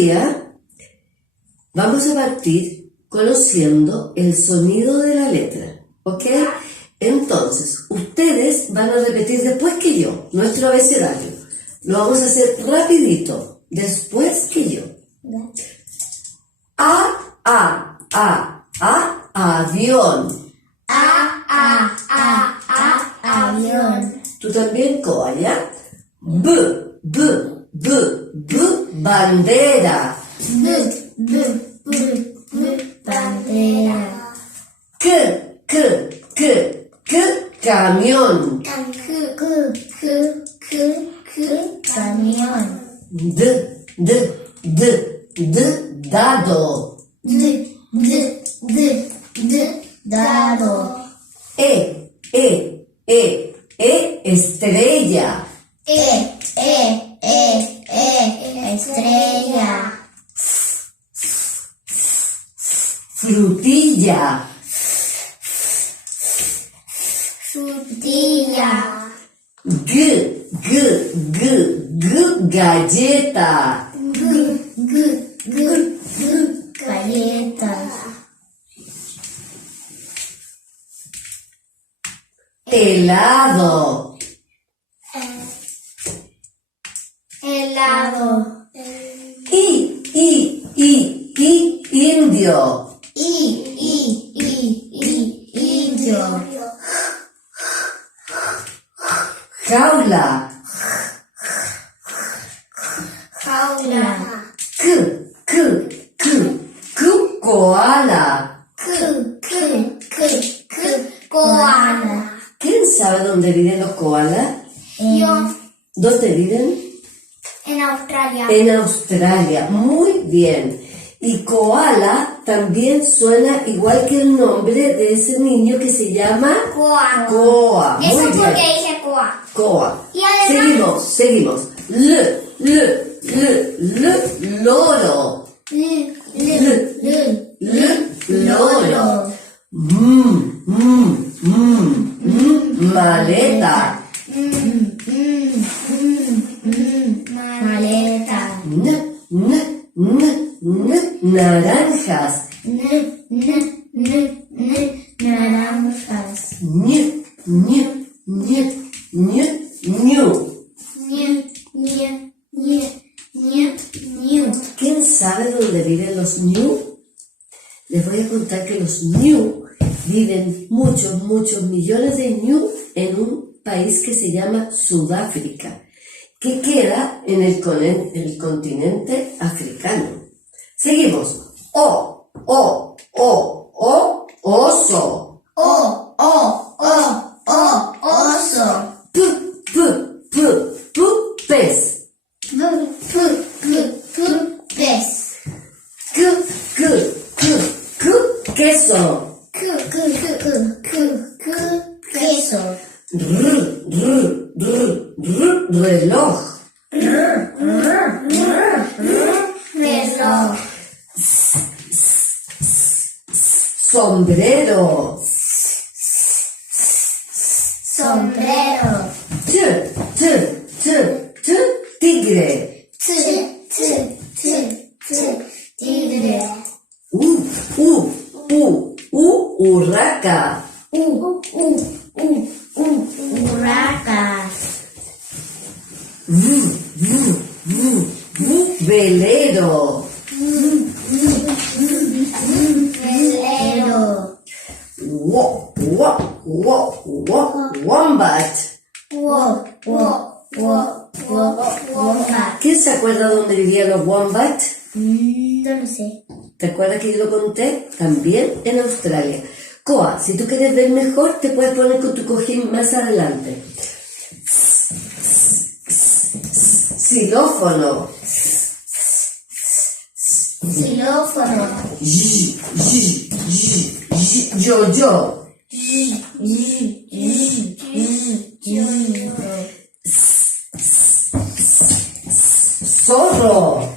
día vamos a partir conociendo el sonido de la letra, ¿ok? Entonces, ustedes van a repetir después que yo, nuestro abecedario. Lo vamos a hacer rapidito, después que yo. Avión. Avión. Tú también, Coa, ¿ya? Bandera. Bandera. Camión. Camión. Dado. Dado. Estrella. Estrella. Frutilla. Frutilla. Galleta. Galleta. Helado. Helado. Indio. Indio. Jaula. Jaula. Koala. Koala. ¿Quién sabe dónde viven los koalas? Yo. ¿Dónde viven? En Australia. En Australia. Muy bien. Y koala también suena igual que el nombre de ese niño que se llama Koa. Koa. Muy Eso bien. porque dije Koa. Koa. Y además. Seguimos. Loro. Loro. Maleta. Maleta. Naranjas. Naranjas. ¿Quién sabe dónde viven los ñu? Les voy a contar que los ñu viven muchos millones de ñu en un país que se llama Sudáfrica, que queda en el continente africano. Seguimos. Oso. Oso. Pez. Pez. Queso. Queso. Reloj. Reloj. Sombrero. Sombrero. Tigre. Tigre. Urraca. Urraca. Velero. Velero. Wombat. Wombat. ¿Quién se acuerda dónde vivían los wombat? No lo sé. ¿Te acuerdas que yo lo conté? También en Australia. Coa, si tú quieres ver mejor, te puedes poner con tu cojín más adelante. Xilófono. Xilófono. Yo. Zorro.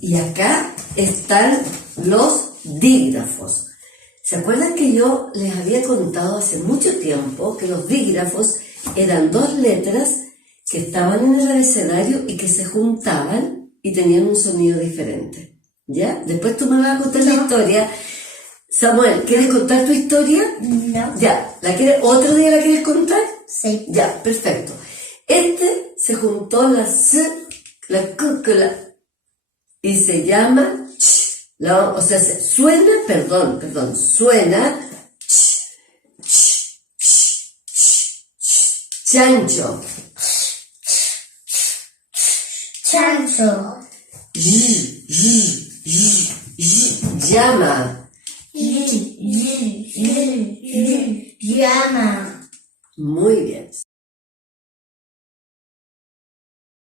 Y acá están los dígrafos. ¿Se acuerdan que yo les había contado hace mucho tiempo que los dígrafos eran dos letras que estaban en el abecedario y que se juntaban y tenían un sonido diferente. ¿Ya? Después tú me vas a contar la historia. Samuel, ¿quieres contar tu historia? No. Ya. ¿Otro día la quieres contar? Sí. Ya, perfecto. Se juntó la S, la K, y se llama ch. O sea, suena, suena ch, ch, ch, ch, ch, chancho. Chancho. Llama. Llama. Muy bien.